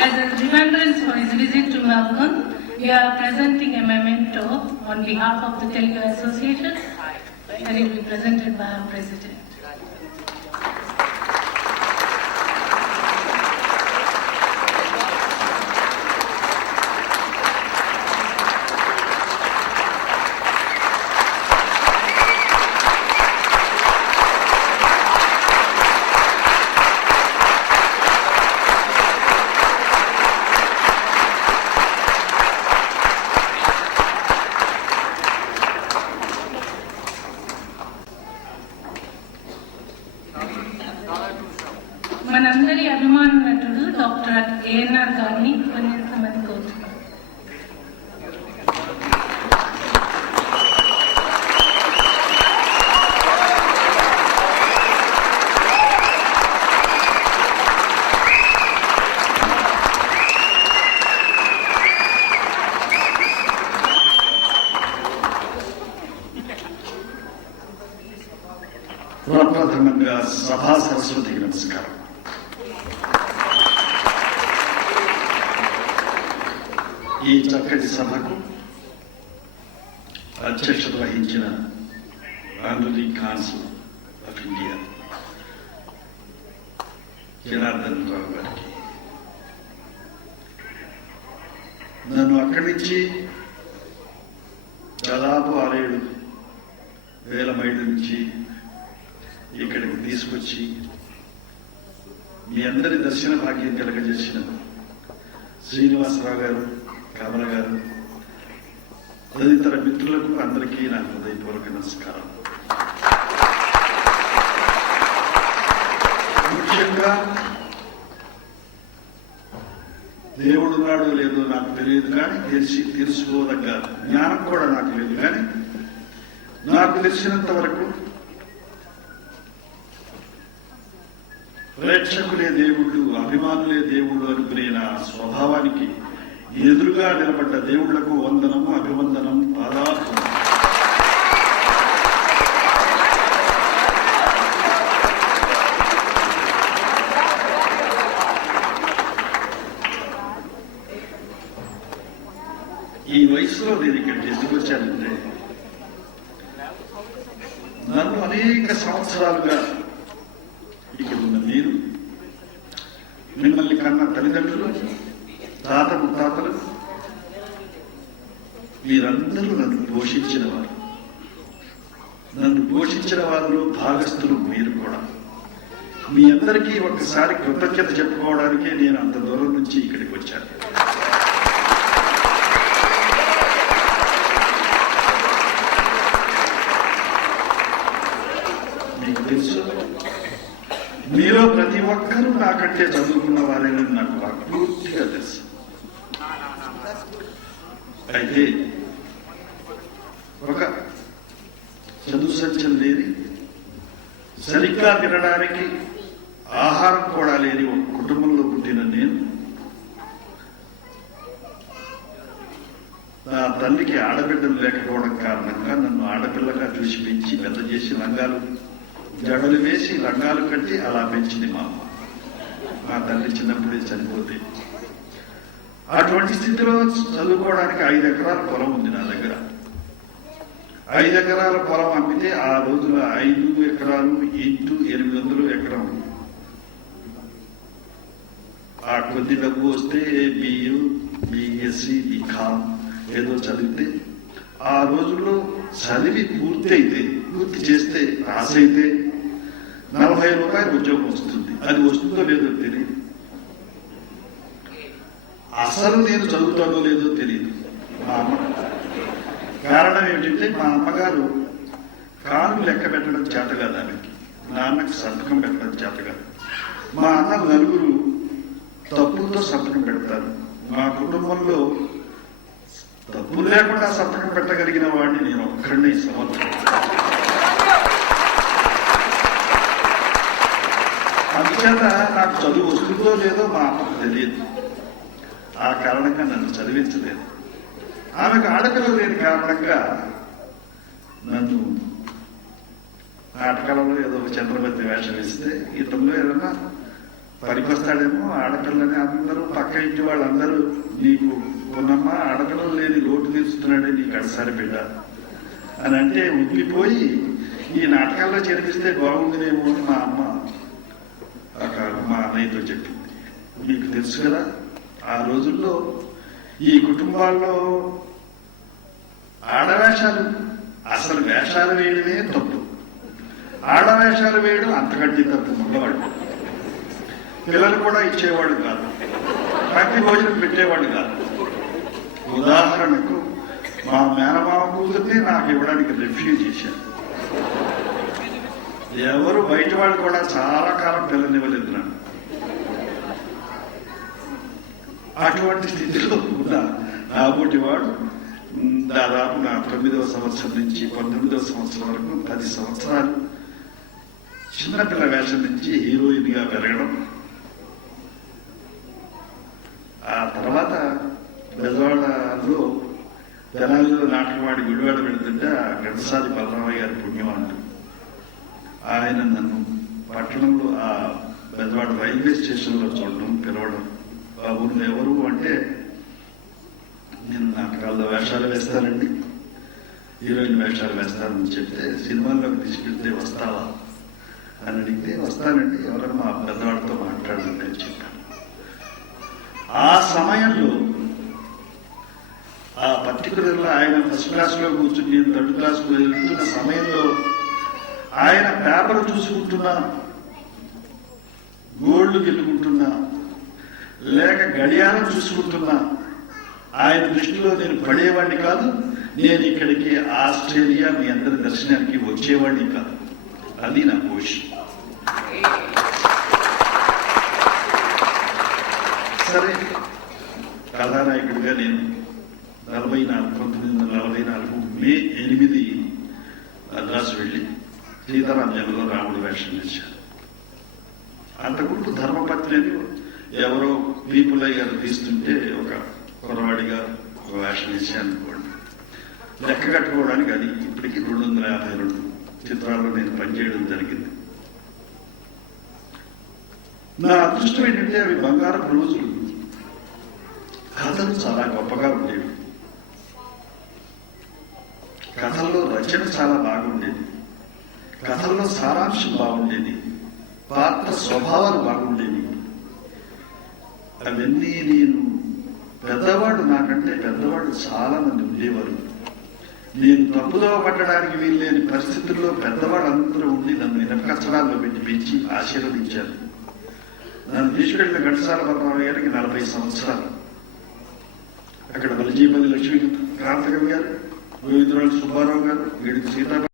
As a remembrance for his visit to Melbourne, we are presenting a memento on behalf of the Telugu Association that will be presented by our President. మనందరి అభిమాన నటుడు doctor ANR గారిని కొన్నింతమంది కోరుతున్నాం. ప్రప్రథమంగా సభా సరస్వతికి నమస్కారం. ఈ చక్కటి సభకు అధ్యక్షత వహించిన honorary consul of India Janardhan Rao గారికి, నన్ను అక్కడి నుంచి దాదాపు 6,000 మైళ్ళ నుంచి ఇక్కడికి తీసుకొచ్చి మీ అందరి దర్శన భాగ్యం కలగజేసిన శ్రీనివాసరావు గారు, కమల గారు, తదితర మిత్రులకు అందరికీ నా హృదయపూర్వక నమస్కారం. ముఖ్యంగా దేవుడున్నాడో లేదో నాకు తెలియదు, కానీ తెలుసుకోదగ్గ జ్ఞానం కూడా నాకు లేదు. కానీ నాకు తెలిసినంత వరకు ప్రేక్షకులే దేవుళ్ళు, అభిమానులే దేవుళ్ళు అనుకునే నా స్వభావానికి ఎదురుగా నిలబడ్డ దేవుళ్లకు వందనము, అభివందనం, పాదార్పణ. ఈ వయసులో నేను ఇక్కడికి ఎందుకు వచ్చానంటే, నన్ను అనేక సంవత్సరాలుగా ఇక్కడ ఉన్న మీరు, మిమ్మల్ని కన్న తల్లిదండ్రులు, తాత ముత్తాతలు, మీరందరూ నన్ను పోషించిన వారిలో భాగస్థులు మీరు కూడా. మీ అందరికీ ఒక్కసారి కృతజ్ఞత చెప్పుకోవడానికే నేను అంత దూరం నుంచి ఇక్కడికి వచ్చాను. మీకు తెలుసు, మీలో ప్రతి ఒక్కరూ నాకంటే చదువుకున్న వారేనని నాకు పూర్తిగా తెలుసు. అయితే ఒక చదువు సంచం లేని, సరిగ్గా తినడానికి ఆహారం కూడా లేని ఒక కుటుంబంలో పుట్టిన నేను, నా తల్లికి ఆడబిడ్డలు లేకపోవడం కారణంగా నన్ను ఆడపిల్లగా చూసి పెంచి పెద్ద చేసి జడలు వేసి రంగాలు కట్టి అలా పెంచింది మా అమ్మ. మా తల్లి చిన్నప్పుడే చనిపోతే, అటువంటి స్థితిలో చదువుకోవడానికి 5 ఎకరాల పొలం ఉంది నా దగ్గర. 5 ఎకరాల పొలం అమ్మితే ఆ రోజున 5 ఎకరాలు ఇంటూ 800 ఎకరం. ఆ కొద్ది డబ్బు వస్తే బియు, బిఎస్సి, బికాం ఏదో చదివితే, ఆ రోజుల్లో చదివి పూర్తి చేస్తే పాస్ అయితే 40 రూపాయలు ఉద్యోగం వస్తుంది. అది వస్తుందో లేదో తెలియదు. అసలు నేను చదువుతానో లేదో తెలియదు. మా అమ్మ కారణం ఏమిటంటే, మా అమ్మగారు కాలు లెక్క పెట్టడం చేత కాదు ఆమెకి, నాన్నకి సంతకం పెట్టడం చేత కాదు. మా అన్న 4 తప్పులతో సంతకం పెడతారు. మా కుటుంబంలో తప్పు లేకుండా సంతకం పెట్టగలిగిన వాడిని నేను ఒక్కడిని ఈ సంవత్సరం. అందుచేత నాకు చదువు వస్తుందో లేదో మా అమ్మకు తెలియదు. ఆ కారణంగా నన్ను చదివించలేదు. ఆమెకు ఆడపిల్లలు లేని కారణంగా నన్ను నాటకాలలో ఏదో ఒక చంద్రవర్తి వేషం ఇస్తే, ఇతరులో ఏదైనా పనికొస్తాడేమో ఆడపిల్లని అందరూ పక్క ఇంటి వాళ్ళందరూ నీకు కొన్నమ్మ ఆడపిల్లలు లేని లోటు తీరుస్తున్నాడే నీకు అడసారి బిడ్డ అని అంటే ఉబ్బిపోయి ఈ నాటకాల్లో చేర్పిస్తే బాగుండేమో అని మా అమ్మ మా అన్నయ్యతో చెప్పింది. మీకు తెలుసు కదా ఆ రోజుల్లో ఈ కుటుంబాల్లో ఆడవేషాలు అసలు వేషాలు వేయడమే తప్పు, ఆడవేషాలు వేయడం అంతకంటే తప్పు. మగవాడు పిల్లలు కూడా ఇచ్చేవాడు కాదు, ప్రతి భోజనం పెట్టేవాడు కాదు. ఉదాహరణకు మా మేనమామ కూతుర్ని నాకు ఇవ్వడానికి రిఫ్యూజ్ చేశారు. ఎవరు బయట వాళ్ళు కూడా చాలా కాలం పిల్లనివ్వలేదు నన్ను. అటువంటి స్థితిలో ఉన్న నాబోటి వాడు దాదాపు నా 9వ సంవత్సరం నుంచి 19వ సంవత్సరం వరకు 10 సంవత్సరాలు చిన్నపిల్ల వేషం నుంచి హీరోయిన్ గా పెరగడం. ఆ తర్వాత బెజవాడలో తెనాలిలో నాటకవాడి గుడివాడ వెళుతుంటే ఆ గంటసాది బలరామయ్య గారి పుణ్యం అంటూ ఆయన నన్ను పట్టణంలో ఆ బెజవాడ రైల్వే స్టేషన్లో చూడడం, పిలవడం. బాబు ఎవరు అంటే నేను నాటకాల్లో వేషాలు వేస్తానండి, హీరోయిన్ వేషాలు వేస్తానని చెప్తే సినిమాల్లోకి తీసుకెళ్తే వస్తావా అని అడిగితే వస్తానండి, ఎవరైనా మా పెద్దవాడితో మాట్లాడండి అని చెప్పాను. ఆ సమయంలో ఆ పర్టికులర్లో ఆయన ఫస్ట్ క్లాస్లో కూర్చుని నేను 3rd క్లాస్లో వెళ్తున్న సమయంలో ఆయన పేపర్ చూసుకుంటున్నా, గోల్డ్ గెలుకుంటున్నా, లేక గడియారం చూసుకుంటున్నా ఆయన దృష్టిలో నేను పడేవాడిని కాదు. నేను ఇక్కడికి ఆస్ట్రేలియా మీ అందరి దర్శనానికి వచ్చేవాడిని కాదు. అది నా పొజిషన్. సరే, కథానాయకుడిగా నేను 1944 మే 8 మద్రాసు వెళ్ళి సీతారామజంలో రాముడు వేషం వేశాను. అంతకుముందు ధర్మపత్ని అని ఎవరో పీపులయ్య గారు తీస్తుంటే ఒక కురవాడిగా ఒక వేషం వేశాను అనుకోండి. లెక్క కట్టుకోవడానికి అది ఇప్పటికీ 252 చిత్రాల్లో నేను పనిచేయడం జరిగింది. నా అదృష్టం ఏంటంటే అవి బంగారపు రోజులు. కథలు చాలా గొప్పగా ఉండేవి, కథల్లో రచన చాలా బాగుండేది, కథల్లో సారాంశం బాగుండేది, పాత్ర స్వభావాలు బాగుండేవి. అవన్నీ నేను పెద్దవాడు, నాకంటే పెద్దవాడు చాలా మంది ఉండేవారు. నేను తప్పుదోవ పట్టడానికి వీల్లేని పరిస్థితుల్లో పెద్దవాళ్ళందరూ ఉండి నన్ను ఇనపకచ్చడాల్లో పెట్టి పెంచి ఆశీర్వదించారు. నన్ను తీసుకెళ్లిన ఘంటసాల బలరామయ్య గారికి 40 సంవత్సరాలు. అక్కడ వలజీపల్లి లక్ష్మీకాంతకవి గారు, గోవిందరాజు సుబ్బారావు గారు, వీడికి సీతా